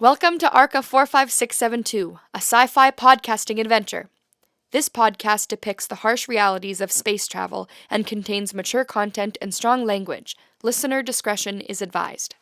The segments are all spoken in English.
Welcome to Arca-45672, a sci-fi podcasting adventure. This podcast depicts the harsh realities of space travel and contains mature content and strong language. Listener discretion is advised.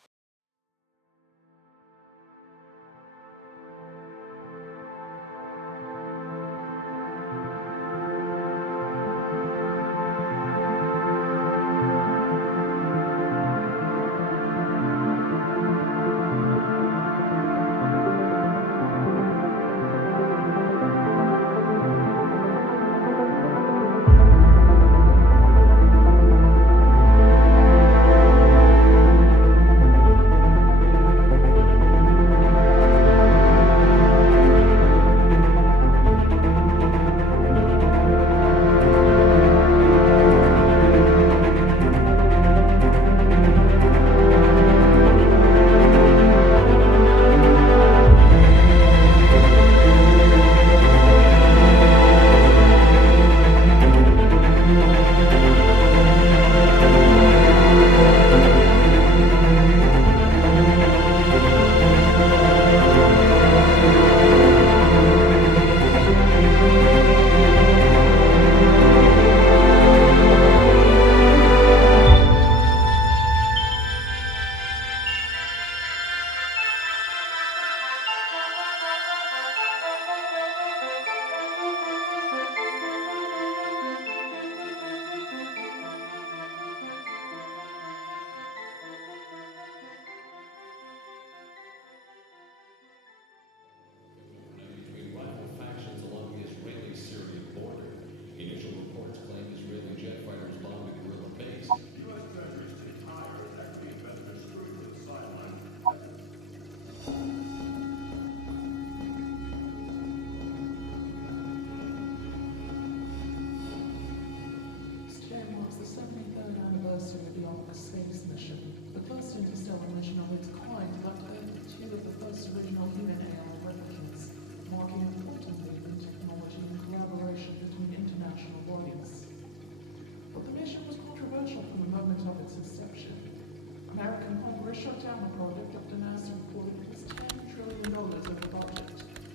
Shut down the project after NASA reported it was $10 trillion over budget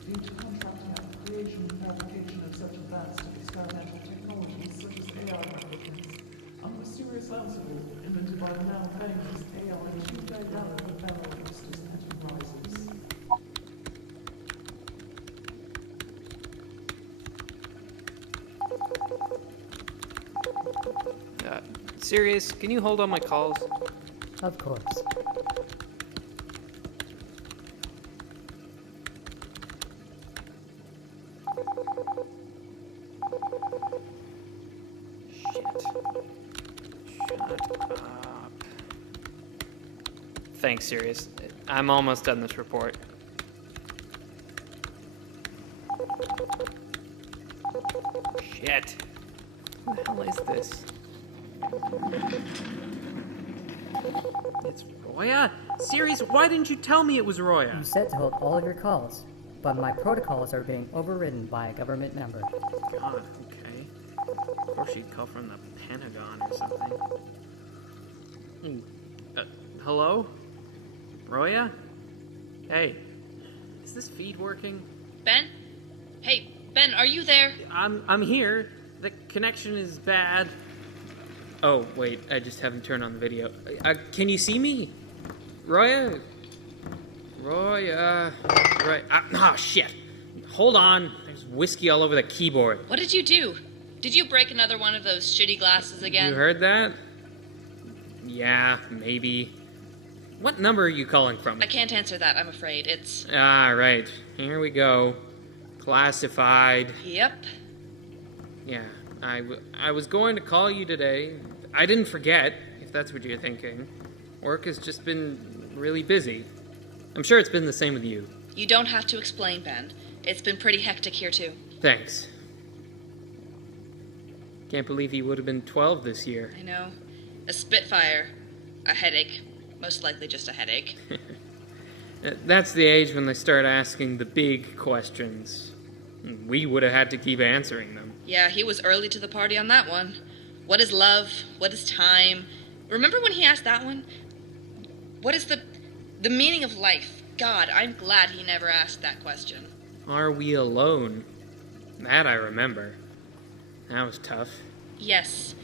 due to contracting out the creation and fabrication of such advanced experimental technologies such as AI replicants and the Sirius Ansible, invented by the now famous AI two-day rally of fellow boosters and enterprises. Sirius, can you hold on my calls? Of course. Thanks, Sirius. I'm almost done this report. Shit. What the hell is this? It's Roya? Sirius, why didn't you tell me it was Roya? You said to hold all of your calls, but my protocols are being overridden by a government member. God, okay. Of course she'd call from the Pentagon or something. Hello? Roya? Hey, is this feed working? Ben? Hey, Ben, are you there? I'm here. The connection is bad. Oh, wait, I just haven't turned on the video. Can you see me? Roya? Roya... shit. Hold on. There's whiskey all over the keyboard. What did you do? Did you break another one of those shitty glasses again? You heard that? Yeah, maybe. What number are you calling from? I can't answer that, I'm afraid. It's... Right. Here we go. Classified. Yep. Yeah, I was going to call you today. I didn't forget, if that's what you're thinking. Work has just been really busy. I'm sure it's been the same with you. You don't have to explain, Ben. It's been pretty hectic here, too. Thanks. Can't believe he would have been 12 this year. I know. A Spitfire. A headache. Most likely just a headache. That's the age when they start asking the big questions. We would have had to keep answering them. Yeah, he was early to the party on that one. What is love? What is time? Remember when he asked that one? What is the meaning of life? God, I'm glad he never asked that question. Are we alone? That I remember. That was tough. Yes.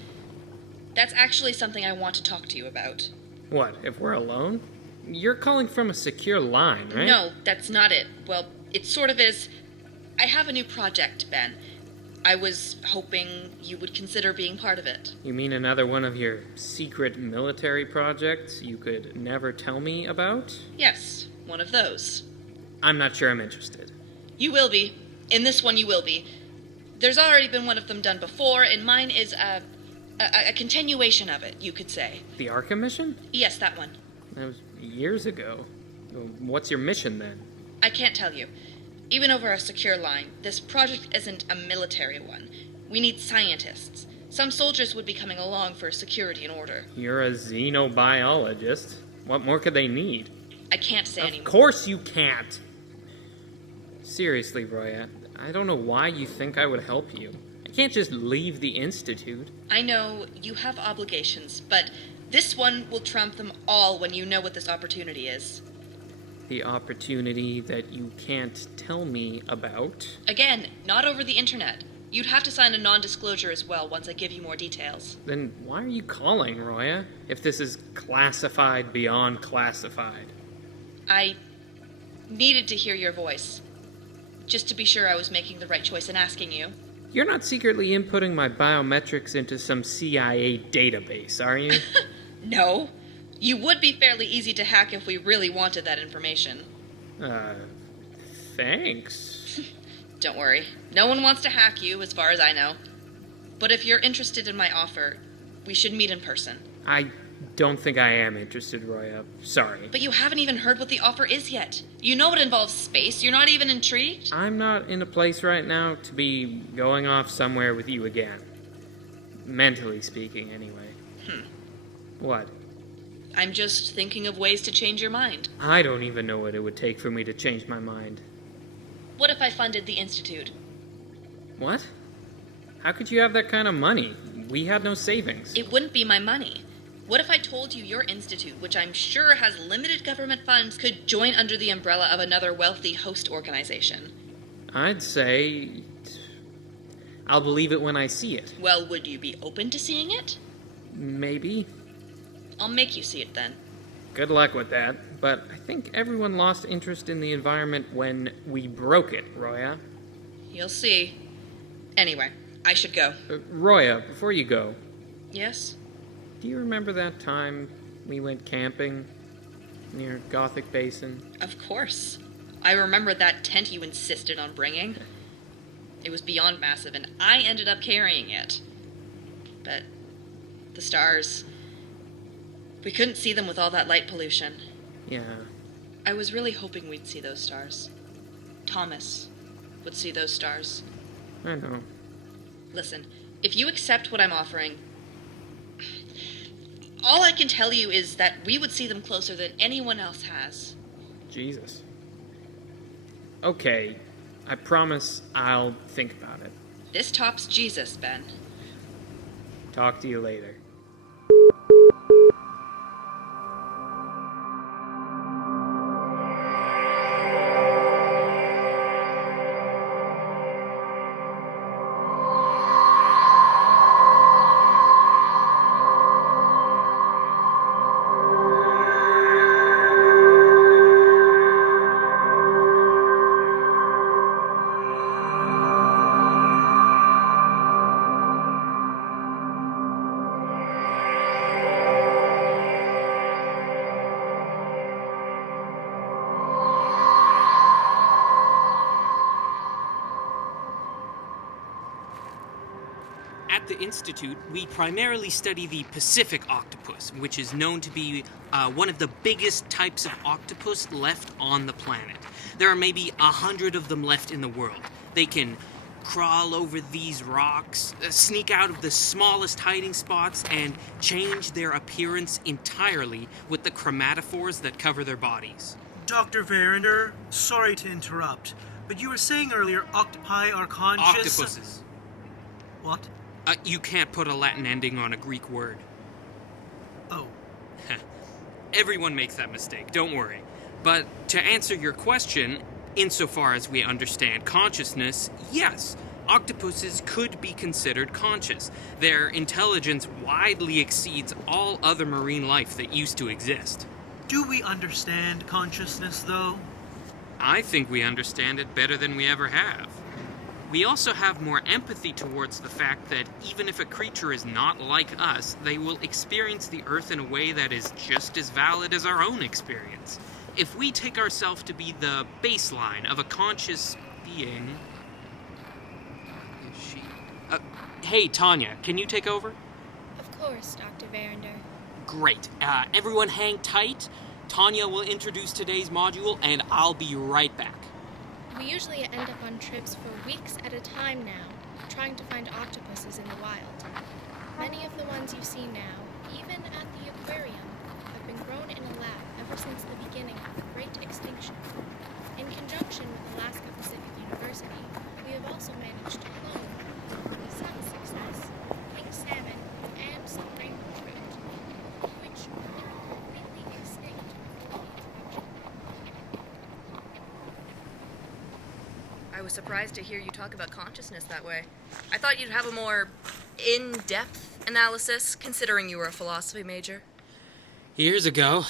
That's actually something I want to talk to you about. What, if we're alone? You're calling from a secure line, right? No, that's not it. Well, it sort of is. I have a new project, Ben. I was hoping you would consider being part of it. You mean another one of your secret military projects you could never tell me about? Yes, one of those. I'm not sure I'm interested. You will be. In this one, you will be. There's already been one of them done before, and mine is a continuation of it, you could say. The Arca mission? Yes, that one. That was years ago. What's your mission then? I can't tell you. Even over a secure line, this project isn't a military one. We need scientists. Some soldiers would be coming along for security and order. You're a xenobiologist. What more could they need? I can't say anymore. Of course you can't! Seriously, Roya, I don't know why you think I would help you. I can't just leave the Institute. I know you have obligations, but this one will trump them all when you know what this opportunity is. The opportunity that you can't tell me about? Again, not over the internet. You'd have to sign a non-disclosure as well once I give you more details. Then why are you calling, Roya, if this is classified beyond classified? I needed to hear your voice. Just to be sure I was making the right choice in asking you. You're not secretly inputting my biometrics into some CIA database, are you? No. You would be fairly easy to hack if we really wanted that information. Thanks. Don't worry. No one wants to hack you, as far as I know. But if you're interested in my offer, we should meet in person. I don't think I am interested, Roya. Sorry. But you haven't even heard what the offer is yet. You know it involves space. You're not even intrigued? I'm not in a place right now to be going off somewhere with you again. Mentally speaking, anyway. What? I'm just thinking of ways to change your mind. I don't even know what it would take for me to change my mind. What if I funded the Institute? What? How could you have that kind of money? We had no savings. It wouldn't be my money. What if I told you your institute, which I'm sure has limited government funds, could join under the umbrella of another wealthy host organization? I'd say... I'll believe it when I see it. Well, would you be open to seeing it? Maybe. I'll make you see it then. Good luck with that, but I think everyone lost interest in the environment when we broke it, Roya. You'll see. Anyway, I should go. Roya, before you go, Yes? do you remember that time we went camping near Gothic Basin? Of course. I remember that tent you insisted on bringing. It was beyond massive, and I ended up carrying it. But the stars... we couldn't see them with all that light pollution. Yeah. I was really hoping we'd see those stars. Thomas would see those stars. I know. Listen, if you accept what I'm offering, all I can tell you is that we would see them closer than anyone else has. Jesus. Okay, I promise I'll think about it. This tops Jesus, Ben. Talk to you later. At the Institute, we primarily study the Pacific octopus, which is known to be one of the biggest types of octopus left on the planet. There are maybe 100 of them left in the world. They can crawl over these rocks, sneak out of the smallest hiding spots, and change their appearance entirely with the chromatophores that cover their bodies. Dr. Verrinder, sorry to interrupt, but you were saying earlier octopi are conscious... Octopuses. What? You can't put a Latin ending on a Greek word. Oh. Everyone makes that mistake, don't worry. But to answer your question, insofar as we understand consciousness, yes, octopuses could be considered conscious. Their intelligence widely exceeds all other marine life that used to exist. Do we understand consciousness, though? I think we understand it better than we ever have. We also have more empathy towards the fact that even if a creature is not like us, they will experience the Earth in a way that is just as valid as our own experience. If we take ourselves to be the baseline of a conscious being... Is she... hey, Tanya, can you take over? Of course, Dr. Verrinder. Great. Everyone hang tight. Tanya will introduce today's module, and I'll be right back. We usually end up on trips for weeks at a time now, trying to find octopuses in the wild. Many of the ones you see now, even at the aquarium, have been grown in a lab ever since the beginning of the Great Extinction. In conjunction with Alaska Pacific University, we have also managed to clone, with some success, pink salmon and some rainbow trout, which are completely extinct. I was surprised to hear you talk about consciousness that way. I thought you'd have a more in-depth analysis, considering you were a philosophy major. Years ago.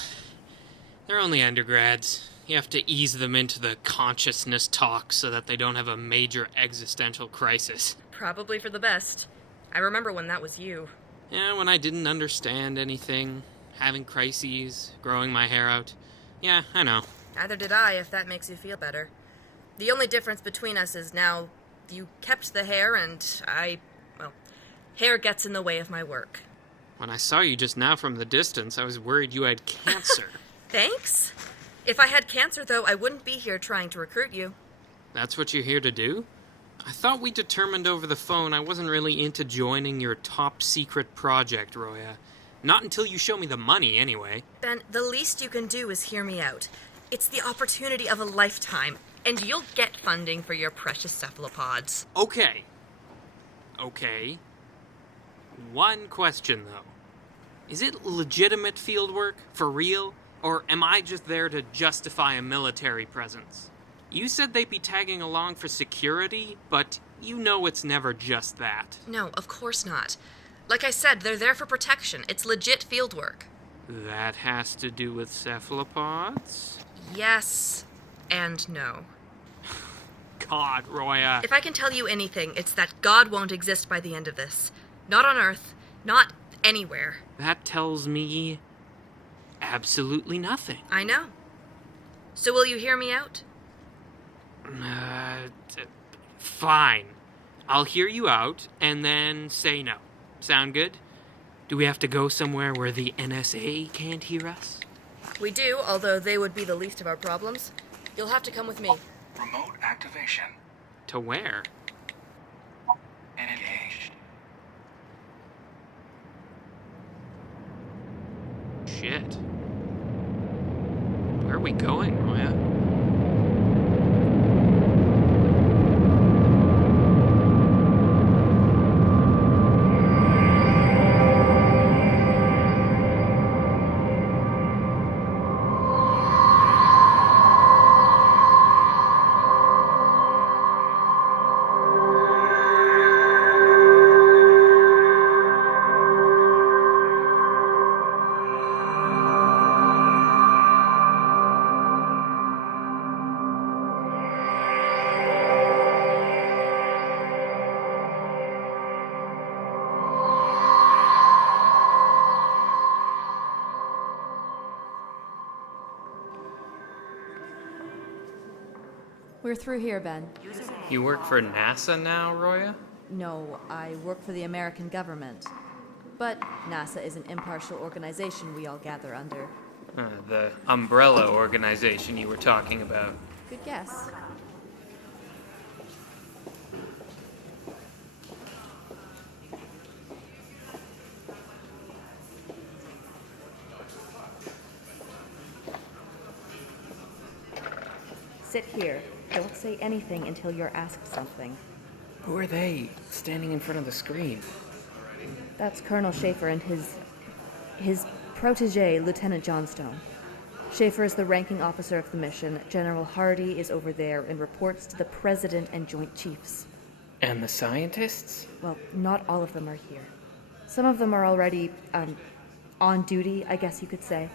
They're only undergrads. You have to ease them into the consciousness talk so that they don't have a major existential crisis. Probably for the best. I remember when that was you. Yeah, when I didn't understand anything, having crises, growing my hair out. Yeah, I know. Neither did I, if that makes you feel better. The only difference between us is now you kept the hair and hair gets in the way of my work. When I saw you just now from the distance, I was worried you had cancer. Thanks. If I had cancer, though, I wouldn't be here trying to recruit you. That's what you're here to do? I thought we determined over the phone I wasn't really into joining your top-secret project, Roya. Not until you show me the money, anyway. Ben, the least you can do is hear me out. It's the opportunity of a lifetime, and you'll get funding for your precious cephalopods. Okay. One question, though. Is it legitimate fieldwork? For real? Or am I just there to justify a military presence? You said they'd be tagging along for security, but you know it's never just that. No, of course not. Like I said, they're there for protection. It's legit fieldwork. That has to do with cephalopods? Yes and no. God, Roya. If I can tell you anything, it's that God won't exist by the end of this. Not on Earth. Not anywhere. That tells me absolutely nothing. I know. So will you hear me out? Fine. I'll hear you out and then say no. Sound good? Do we have to go somewhere where the NSA can't hear us? We do, although they would be the least of our problems. You'll have to come with me. Remote activation. To where? Engaged. Shit. Where are we going, Roya? We're through here, Ben. You work for NASA now, Roya? No, I work for the American government. But NASA is an impartial organization we all gather under. The umbrella organization you were talking about. Good guess. Sit here. Don't say anything until you're asked something. Who are they standing in front of the screen? That's Colonel Schaffer and his protege, Lieutenant Johnstone. Schaffer is the ranking officer of the mission. General Hardy is over there and reports to the President and Joint Chiefs. And the scientists? Well, not all of them are here. Some of them are already, on duty, I guess you could say.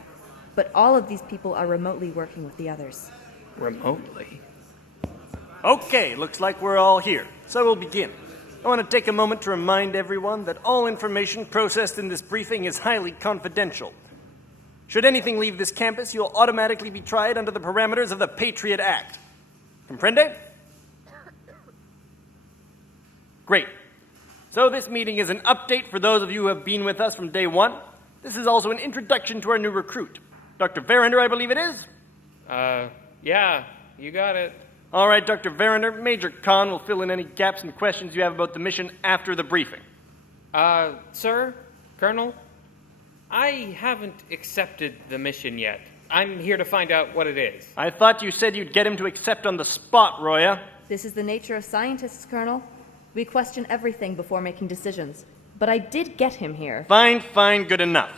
But all of these people are remotely working with the others. Remotely? Okay, looks like we're all here, so we'll begin. I want to take a moment to remind everyone that all information processed in this briefing is highly confidential. Should anything leave this campus, you'll automatically be tried under the parameters of the Patriot Act. Comprende? Great. So this meeting is an update for those of you who have been with us from day one. This is also an introduction to our new recruit. Dr. Verrinder, I believe it is? Yeah, you got it. All right, Dr. Verrinder, Major Khan will fill in any gaps and questions you have about the mission after the briefing. Sir? Colonel? I haven't accepted the mission yet. I'm here to find out what it is. I thought you said you'd get him to accept on the spot, Roya. This is the nature of scientists, Colonel. We question everything before making decisions. But I did get him here. Fine, good enough.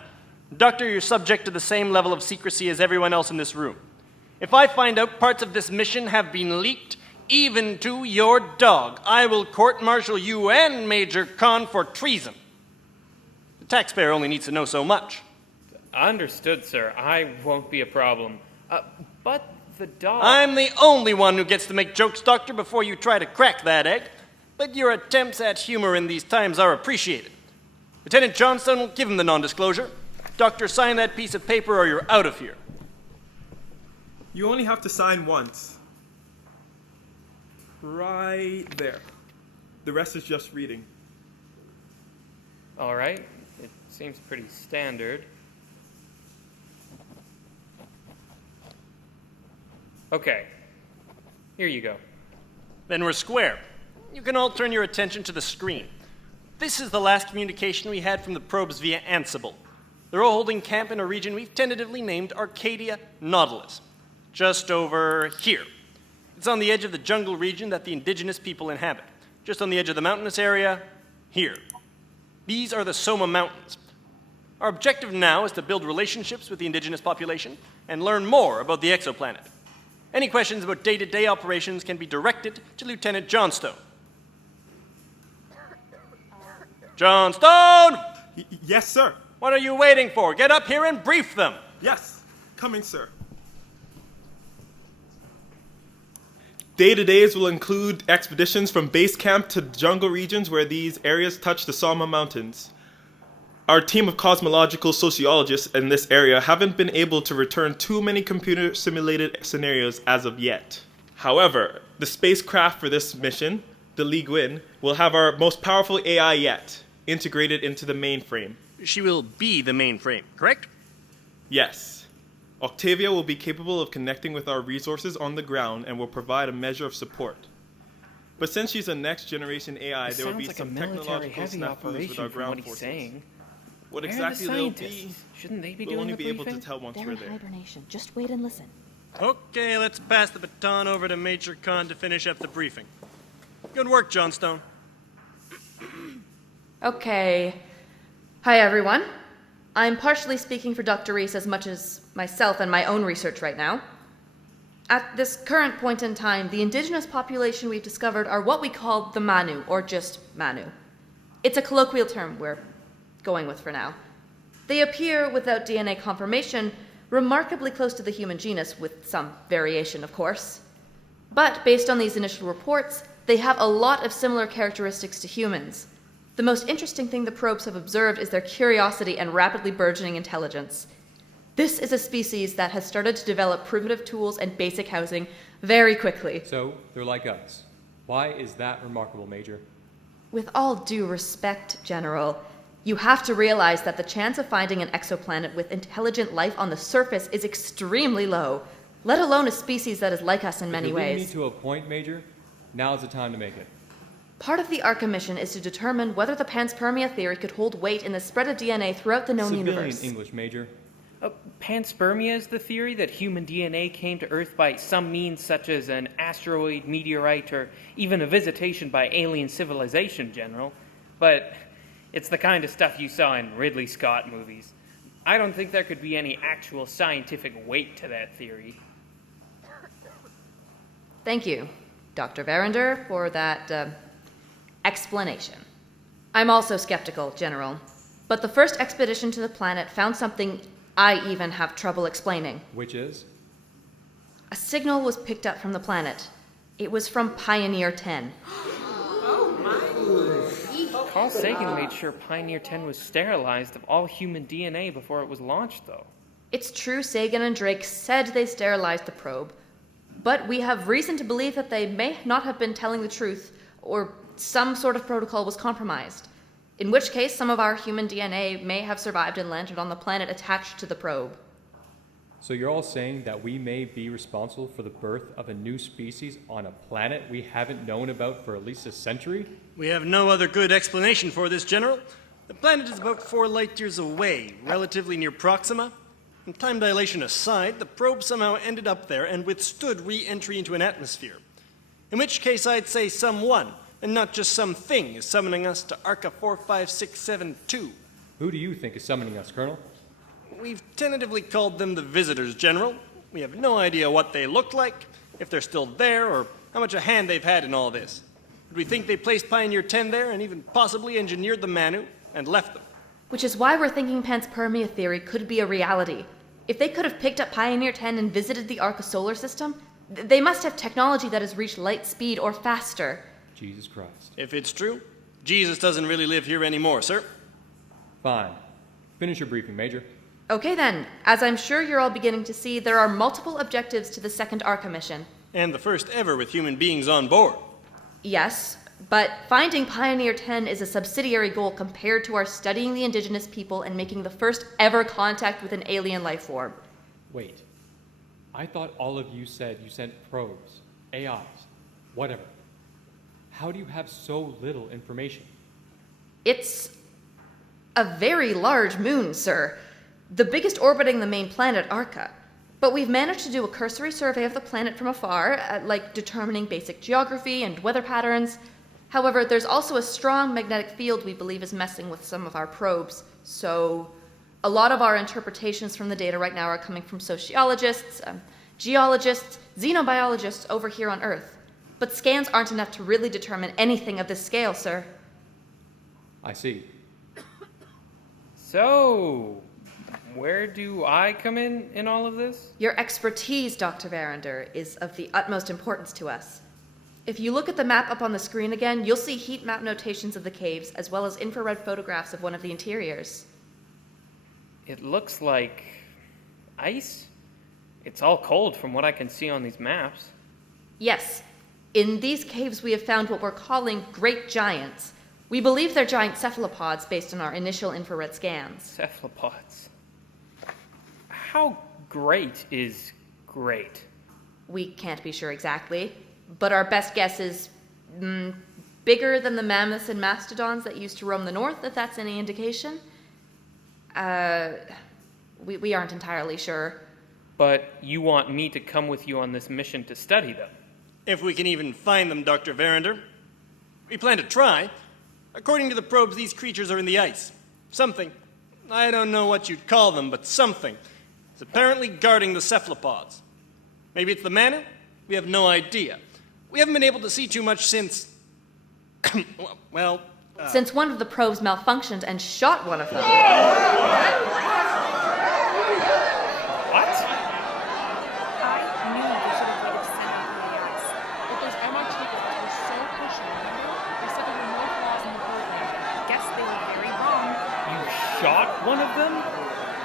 Doctor, you're subject to the same level of secrecy as everyone else in this room. If I find out parts of this mission have been leaked, even to your dog, I will court-martial you and Major Khan for treason. The taxpayer only needs to know so much. Understood, sir. I won't be a problem. But the dog... I'm the only one who gets to make jokes, Doctor, before you try to crack that egg. But your attempts at humor in these times are appreciated. Lieutenant Johnstone will give him the non-disclosure. Doctor, sign that piece of paper or you're out of here. You only have to sign once. Right there. The rest is just reading. All right. It seems pretty standard. Okay. Here you go. Then we're square. You can all turn your attention to the screen. This is the last communication we had from the probes via Ansible. They're all holding camp in a region we've tentatively named Arcadia Nautilus. Just over here. It's on the edge of the jungle region that the indigenous people inhabit. Just on the edge of the mountainous area, here. These are the Soma Mountains. Our objective now is to build relationships with the indigenous population and learn more about the exoplanet. Any questions about day-to-day operations can be directed to Lieutenant Johnstone. Johnstone! Yes, sir. What are you waiting for? Get up here and brief them. Yes, coming, sir. Day-to-days will include expeditions from base camp to jungle regions where these areas touch the Soma Mountains. Our team of cosmological sociologists in this area haven't been able to return too many computer-simulated scenarios as of yet. However, the spacecraft for this mission, the Li Guin, will have our most powerful AI yet, integrated into the mainframe. She will be the mainframe, correct? Yes. Octavia will be capable of connecting with our resources on the ground and will provide a measure of support. But since she's a next-generation AI, there will be some technological snafus with our ground forces. What exactly they'll be, shouldn't they be we'll only be able to tell once we're there. Hibernation. Just wait and listen. Okay, let's pass the baton over to Major Khan to finish up the briefing. Good work, Johnstone. Okay. Hi, everyone. I'm partially speaking for Dr. Reese as much as myself and my own research right now. At this current point in time, the indigenous population we've discovered are what we call the Manu, or just Manu. It's a colloquial term we're going with for now. They appear, without DNA confirmation, remarkably close to the human genus, with some variation, of course. But based on these initial reports, they have a lot of similar characteristics to humans. The most interesting thing the probes have observed is their curiosity and rapidly burgeoning intelligence. This is a species that has started to develop primitive tools and basic housing very quickly. So, they're like us. Why is that remarkable, Major? With all due respect, General, you have to realize that the chance of finding an exoplanet with intelligent life on the surface is extremely low, let alone a species that is like us in many ways. If you're leading me to a point, Major, now's the time to make it. Part of the Arca mission is to determine whether the panspermia theory could hold weight in the spread of DNA throughout the known universe. Civilian English, Major. Panspermia is the theory that human DNA came to Earth by some means such as an asteroid, meteorite, or even a visitation by alien civilization, General. But it's the kind of stuff you saw in Ridley Scott movies. I don't think there could be any actual scientific weight to that theory. Thank you, Dr. Verrinder, for that explanation. I'm also skeptical, General, but the first expedition to the planet found something I even have trouble explaining. Which is? A signal was picked up from the planet. It was from Pioneer 10. Carl Sagan made sure Pioneer 10 was sterilized of all human DNA before it was launched, though. It's true Sagan and Drake said they sterilized the probe, but we have reason to believe that they may not have been telling the truth, or some sort of protocol was compromised, in which case some of our human DNA may have survived and landed on the planet attached to the probe. So you're all saying that we may be responsible for the birth of a new species on a planet we haven't known about for at least a century? We have no other good explanation for this, General. The planet is about 4 light years away, relatively near Proxima. And time dilation aside, the probe somehow ended up there and withstood re-entry into an atmosphere. In which case I'd say someone, and not just something, is summoning us to Arca-45672. Who do you think is summoning us, Colonel? We've tentatively called them the Visitors, General. We have no idea what they look like, if they're still there, or how much a hand they've had in all this. But we think they placed Pioneer 10 there and even possibly engineered the Manu and left them. Which is why we're thinking panspermia theory could be a reality. If they could have picked up Pioneer 10 and visited the Arca solar system, they must have technology that has reached light speed or faster. Jesus Christ. If it's true, Jesus doesn't really live here anymore, sir. Fine. Finish your briefing, Major. Okay then, as I'm sure you're all beginning to see, there are multiple objectives to the second Arca mission. And the first ever with human beings on board. Yes, but finding Pioneer 10 is a subsidiary goal compared to our studying the indigenous people and making the first ever contact with an alien life form. Wait. I thought all of you said you sent probes, AIs, whatever. How do you have so little information? It's a very large moon, sir. The biggest orbiting the main planet, Arca. But we've managed to do a cursory survey of the planet from afar, like determining basic geography and weather patterns. However, there's also a strong magnetic field we believe is messing with some of our probes. So a lot of our interpretations from the data right now are coming from sociologists, geologists, xenobiologists over here on Earth. But scans aren't enough to really determine anything of this scale, sir. I see. So, where do I come in all of this? Your expertise, Dr. Verrinder, is of the utmost importance to us. If you look at the map up on the screen again, you'll see heat map notations of the caves, as well as infrared photographs of one of the interiors. It looks like ice. It's all cold from what I can see on these maps. Yes. In these caves we have found what we're calling great giants. We believe they're giant cephalopods based on our initial infrared scans. Cephalopods. How great is great? We can't be sure exactly, but our best guess is bigger than the mammoths and mastodons that used to roam the north, if that's any indication. We aren't entirely sure. But you want me to come with you on this mission to study them? If we can even find them, Dr. Verrinder. We plan to try. According to the probes, these creatures are in the ice. Something, I don't know what you'd call them, but something, is apparently guarding the cephalopods. Maybe it's the Manu? We have no idea. We haven't been able to see too much since... since one of the probes malfunctioned and shot one of them. What? I knew they should have waited to send out the AIs. But those MIT guys were so pushy, remember? They said there were no flaws in the program. Guess they were very wrong. You shot one of them?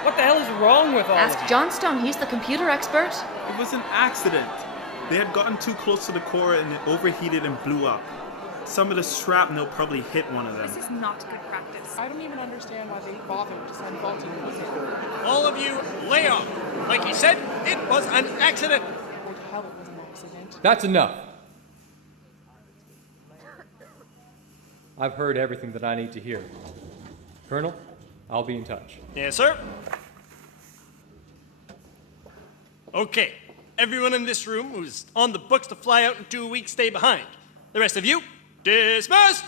What the hell is wrong with all Ask of you? Johnstone, he's the computer expert. It was an accident. They had gotten too close to the core and it overheated and blew up. Some of the shrapnel probably hit one of them. This is not good practice. I don't even understand why they bothered to send faulty equipment. All of you, lay off. Like he said, it was an accident. Or the hell it was an accident. That's enough. I've heard everything that I need to hear. Colonel, I'll be in touch. Yes, sir. Okay, everyone in this room who's on the books to fly out in 2 weeks, stay behind. The rest of you, dismissed!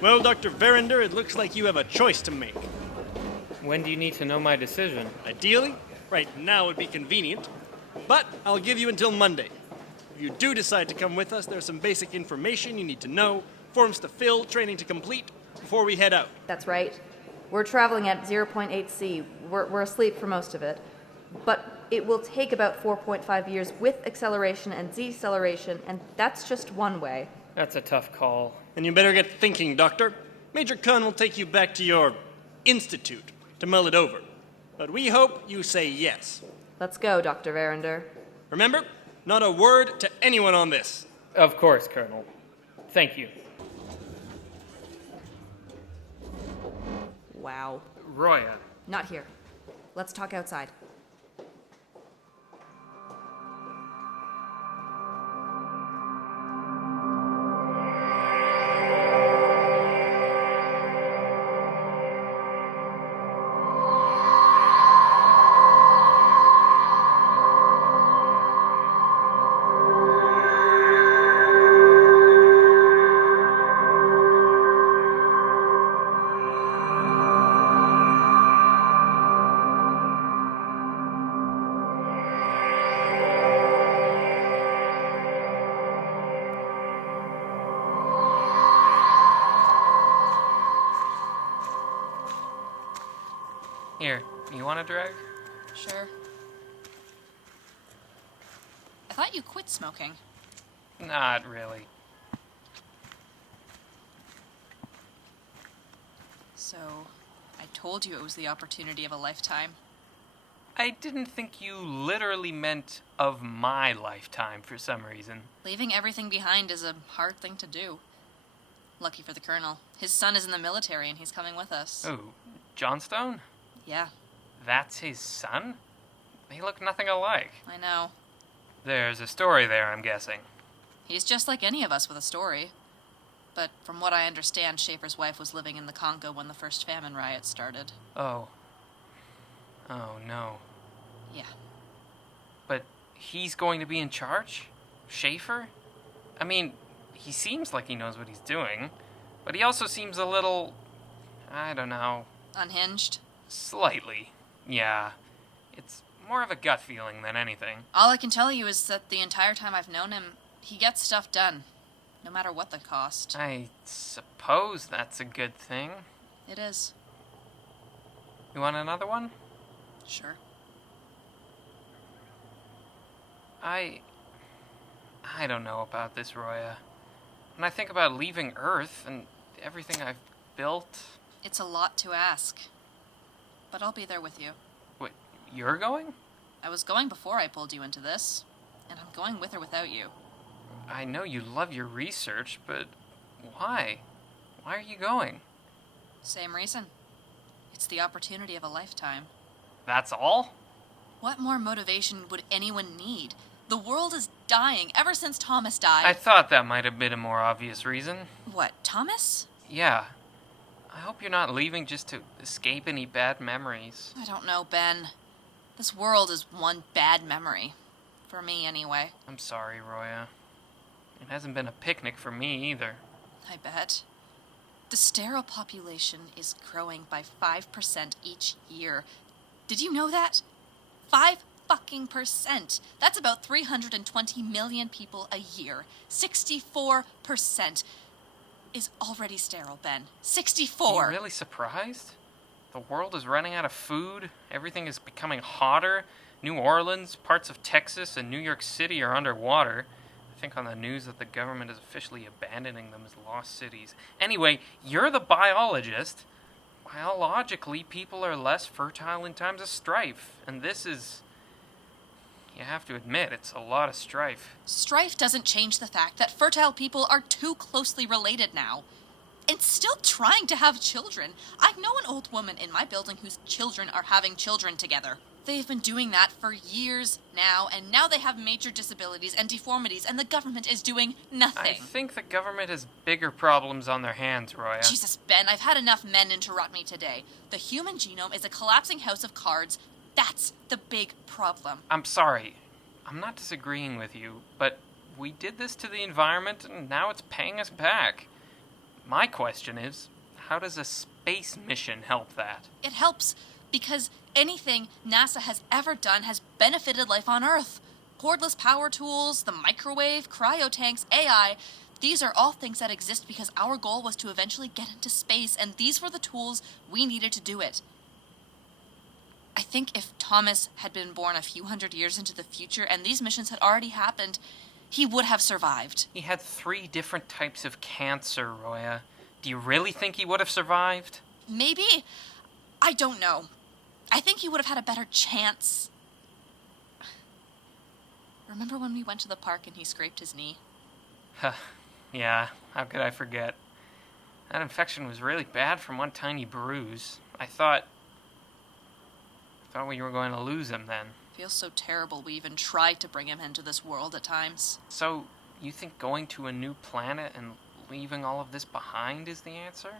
Well, Dr. Verrinder, it looks like you have a choice to make. When do you need to know my decision? Ideally, right now would be convenient, but I'll give you until Monday. If you do decide to come with us, there's some basic information you need to know, forms to fill, training to complete, before we head out. That's right. We're traveling at 0.8 C. We're asleep for most of it. But it will take about 4.5 years with acceleration and deceleration, and that's just one way. That's a tough call. And you better get thinking, Doctor. Major Khan will take you back to your institute to mull it over. But we hope you say yes. Let's go, Dr. Verrinder. Remember, not a word to anyone on this. Of course, Colonel. Thank you. Wow. Roya. Not here. Let's talk outside. Here, you want a drag? Sure. I thought you quit smoking. Not really. So, I told you it was the opportunity of a lifetime. I didn't think you literally meant of my lifetime for some reason. Leaving everything behind is a hard thing to do. Lucky for the Colonel. His son is in the military and he's coming with us. Oh, Johnstone? Yeah, That's his son? They look nothing alike. I know. There's a story there, I'm guessing. He's just like any of us with a story. But from what I understand, Schaffer's wife was living in the Congo when the first famine riot started. Oh. Oh, no. Yeah. But he's going to be in charge? Schaffer? I mean, he seems like he knows what he's doing, but he also seems a little... I don't know. Unhinged? Slightly. Yeah. It's more of a gut feeling than anything. All I can tell you is that the entire time I've known him, he gets stuff done. No matter what the cost. I suppose that's a good thing. It is. You want another one? Sure. I don't know about this, Roya. When I think about leaving Earth and everything I've built... It's a lot to ask. But I'll be there with you. Wait, you're going? I was going before I pulled you into this, and I'm going with or without you. I know you love your research, but why? Why are you going? Same reason. It's the opportunity of a lifetime. That's all? What more motivation would anyone need? The world is dying ever since Thomas died. I thought that might have been a more obvious reason. What, Thomas? Yeah. I hope you're not leaving just to escape any bad memories. I don't know, Ben. This world is one bad memory. For me, anyway. I'm sorry, Roya. It hasn't been a picnic for me either. I bet. The sterile population is growing by 5% each year. Did you know that? 5%. That's about 320 million people a year. 64% is already sterile, Ben. 64! Are you really surprised? The world is running out of food. Everything is becoming hotter. New Orleans, parts of Texas, and New York City are underwater. I think on the news that the government is officially abandoning them as lost cities. Anyway, you're the biologist. Biologically, people are less fertile in times of strife. And this is... You have to admit, it's a lot of strife. Strife doesn't change the fact that fertile people are too closely related now. And still trying to have children. I know an old woman in my building whose children are having children together. They've been doing that for years now, and now they have major disabilities and deformities, and the government is doing nothing. I think the government has bigger problems on their hands, Roya. Jesus, Ben, I've had enough men interrupt me today. The human genome is a collapsing house of cards. That's the big problem. I'm sorry. I'm not disagreeing with you, but we did this to the environment, and now it's paying us back. My question is, how does a space mission help that? It helps because anything NASA has ever done has benefited life on Earth. Cordless power tools, the microwave, cryotanks, AI, these are all things that exist because our goal was to eventually get into space, and these were the tools we needed to do it. I think if Thomas had been born a few hundred years into the future and these missions had already happened, he would have survived. He had 3 different types of cancer, Roya. Do you really think he would have survived? Maybe. I don't know. I think he would have had a better chance. Remember when we went to the park and he scraped his knee? Yeah, how could I forget? That infection was really bad from one tiny bruise. I thought we were going to lose him then. Feels so terrible we even tried to bring him into this world at times. So, you think going to a new planet and leaving all of this behind is the answer?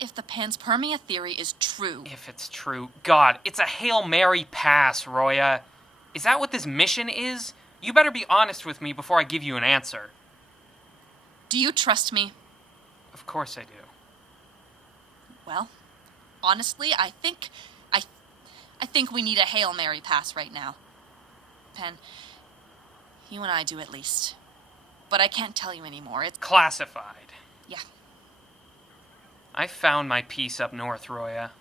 If the panspermia theory is true. If it's true. God, it's a Hail Mary pass, Roya. Is that what this mission is? You better be honest with me before I give you an answer. Do you trust me? Of course I do. Well, honestly, I think we need a Hail Mary pass right now. Pen, you and I do at least. But I can't tell you anymore. It's classified. Yeah. I found my piece up north, Roya.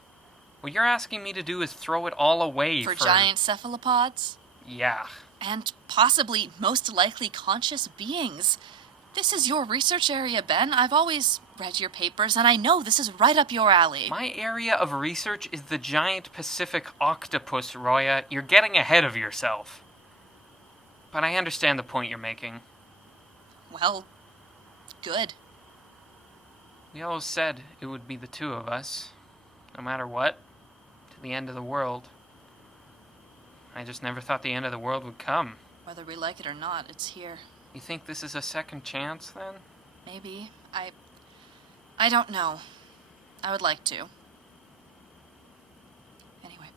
What you're asking me to do is throw it all away for giant cephalopods? Yeah. And possibly, most likely, conscious beings. This is your research area, Ben. I've always read your papers, and I know this is right up your alley. My area of research is the giant Pacific octopus, Roya. You're getting ahead of yourself. But I understand the point you're making. Well, good. We always said it would be the 2 of us, no matter what, to the end of the world. I just never thought the end of the world would come. Whether we like it or not, it's here. You think this is a second chance, then? Maybe. I don't know. I would like to. Anyway,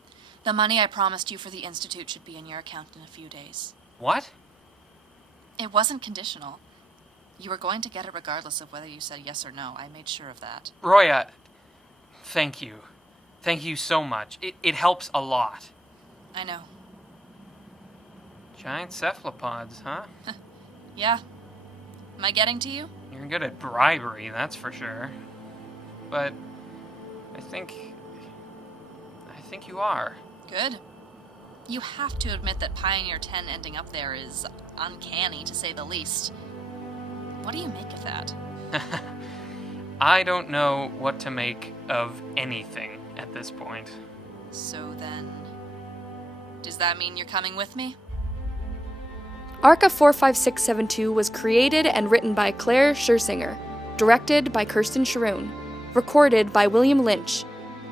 the money I promised you for the Institute should be in your account in a few days. What? It wasn't conditional. You were going to get it regardless of whether you said yes or no. I made sure of that. Roya, thank you. Thank you so much. It helps a lot. I know. Giant cephalopods, huh? Yeah. Am I getting to you? You're good at bribery, that's for sure. But I think you are. Good. You have to admit that Pioneer 10 ending up there is uncanny, to say the least. What do you make of that? I don't know what to make of anything at this point. So then, does that mean you're coming with me? Arca-45672 was created and written by Claire Scherzinger, directed by Kirsten Sharun, recorded by William Lynch,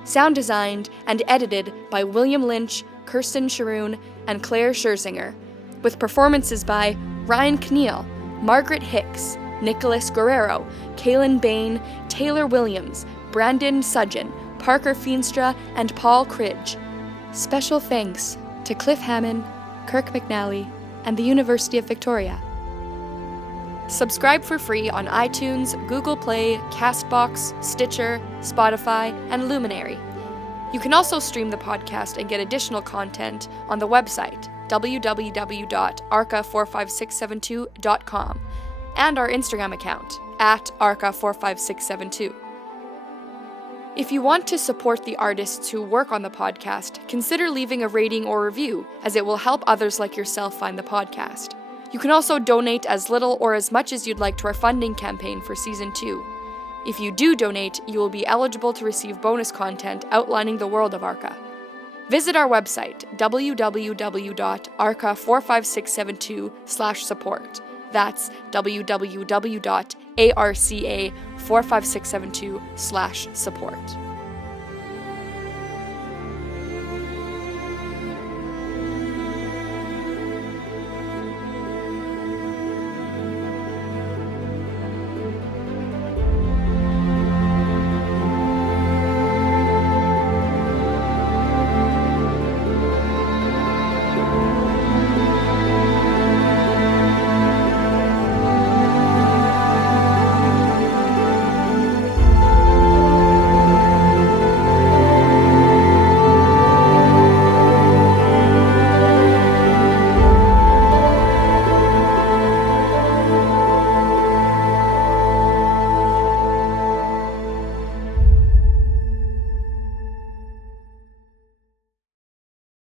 sound designed and edited by William Lynch, Kirsten Sharun, and Claire Scherzinger, with performances by Ryan Kniel, Margaret Hicks, Nicholas Guerreiro, Kaelan Bain, Taylor Williams, Brandon Sugden, Parker Feenstra, and Paul Cridge. Special thanks to Cliff Hammond, Kirk McNally, and the University of Victoria. Subscribe for free on iTunes, Google Play, Castbox, Stitcher, Spotify, and Luminary. You can also stream the podcast and get additional content on the website www.arca45672.com and our Instagram account @Arca45672. If you want to support the artists who work on the podcast, consider leaving a rating or review, as it will help others like yourself find the podcast. You can also donate as little or as much as you'd like to our funding campaign for Season 2. If you do donate, you will be eligible to receive bonus content outlining the world of Arca. Visit our website, www.arca45672/support. That's www.arca45672/support.